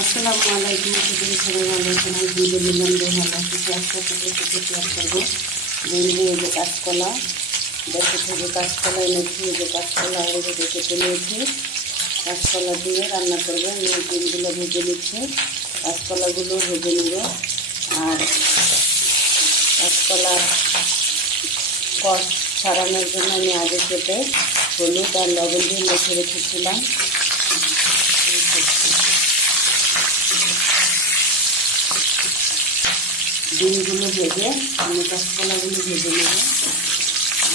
আসসালামু আলাইকুম। সবাই ভালো আছেন? আলহামদুলিল্লাহ ভালো আছি। আপনার সাথে শেয়ার করবো ভেন্ডি, এই যে কাঁচকলা, দেশে থেকে কাঁচকলা এনেছি। এই যে কাঁচকলা এগুলো কেটে নিয়েছি, কাঁচকলা দিয়ে রান্না করবো। এই ডিমগুলো ভেজে নিচ্ছি, কাঁচকলাগুলো ভেজে নেব। আর কাঁচকলা কষ ছাড়ানোর জন্য আমি আগে কেটে হলুদ আর লবণ দিয়ে মেখে রেখেছিলাম। ডিমগুলো ভেজে আমি কাঁচকলাগুলো ভেজে নেব।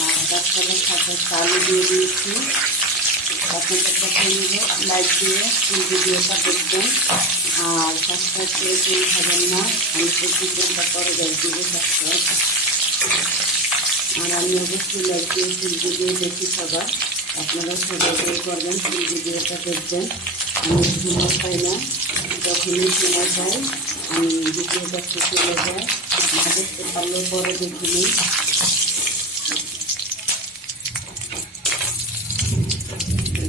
আর কাঁচকলার সাথে আলু দিয়ে দিয়েছি। আপনাদের কথা নেব লাইট দিয়ে ফুল ভিডিওটা দেখবেন। আর সাবস্ক্রাইব করে কেউ খাবেন না, আমি প্রতিদিনটা পরে লাইক দিয়ে সাবস্ক্রাইব। আর আমি অবশ্যই লাইক দিয়ে ফুল ভিডিও দেখি সবাই, আপনারা সবাই করবেন, ফুল ভিডিওটা দেখবেন। আমি সময় পাই না, যখনই সময় পাই আমি ভিডিও দেখতে চলে যাই। না দেখতে পারলেও পরে দেখে নিই।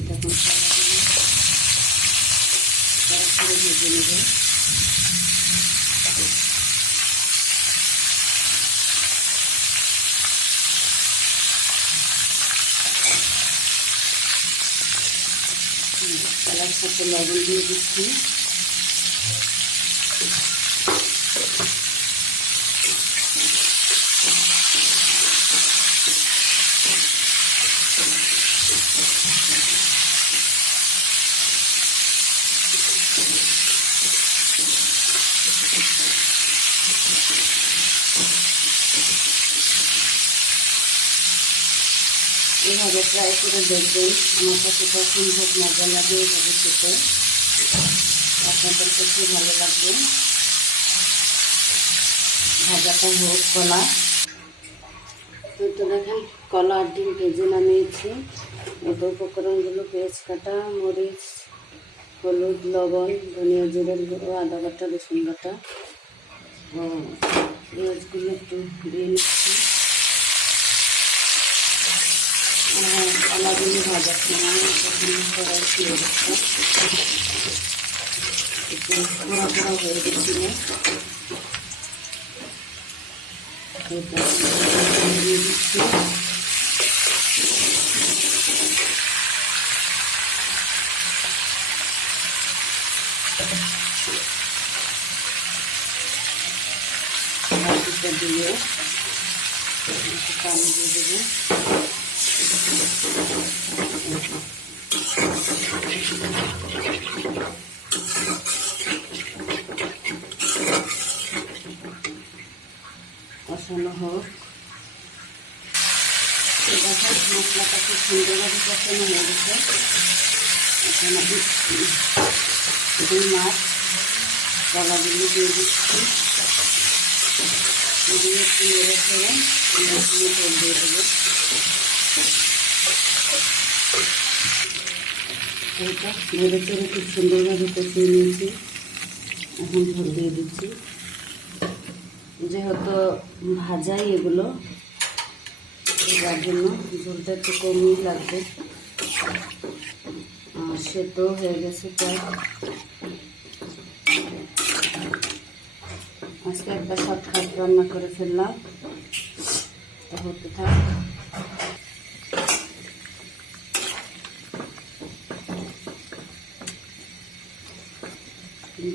তখন তাড়াতাড়ি ভেজে নেব। কলার সাথে লবণ দিয়ে দিচ্ছি। এইভাবে ট্রাই করে দেখবেন, আমার কাছে অসম্ভব মজা লাগে এইভাবে খেতে। আপনাদের কাছে ভালো লাগবে। ভাজাটা হোক কলা। তো দেখেন কলা আর ডিম ভেজে নামিয়েছি। এত উপকরণগুলো পেঁয়াজ কাটা, মরিচ, হলুদ, লবণ, ধনিয়া, জিরের গুঁড়ো, আদা বাটা, রসুন বাটা। পেঁয়াজগুলো একটু দিয়ে নিচ্ছি। কলাগুলো ভাজার সময় তখন কড়াই দিয়ে দিচ্ছি, একটু পোড়া পোড়া হয়ে গেছিল। দিয়ে দিচ্ছি। বাটিটা দিয়ে একটু পানি দিয়ে দেবো। কষানো হোক। দেখেন মশলাটা খুব সুন্দরভাবে কষানো হয়ে গেছে। এখন আমি দুই মাছ কলাগুলো দিয়ে দিচ্ছি। দিয়ে একটু নেড়ে ফেলে মাছগুলো তেল দিয়ে দেবো। এইটা নেড়ে চেড়ে খুব সুন্দরভাবে কষিয়ে নিয়েছি। এখন ঝোল দিয়ে দিচ্ছি। যেহেতু ভাজাই এগুলো, যার জন্য ঝোলটা একটু কমই লাগবে। সেদ্ধ হয়ে গেছে প্রায়। আজকে একবার শর্টকাট রান্না করে ফেললাম, হতে থাক।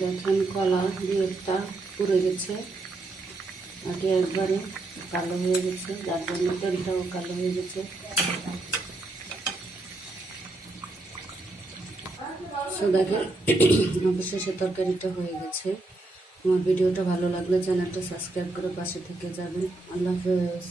দেখেন কলা দিয়ে পুড়ে গেছে, আগে একবারে কালো হয়ে গেছে, যার জন্য তেলটাও কালো হয়ে গেছে। সো দেখেন অবশেষে তরকারিটা হয়ে গেছে। আমার ভিডিওটা ভালো লাগলে চ্যানেলটা সাবস্ক্রাইব করে পাশে থেকে যাবেন। আল্লাহ হাফেজ।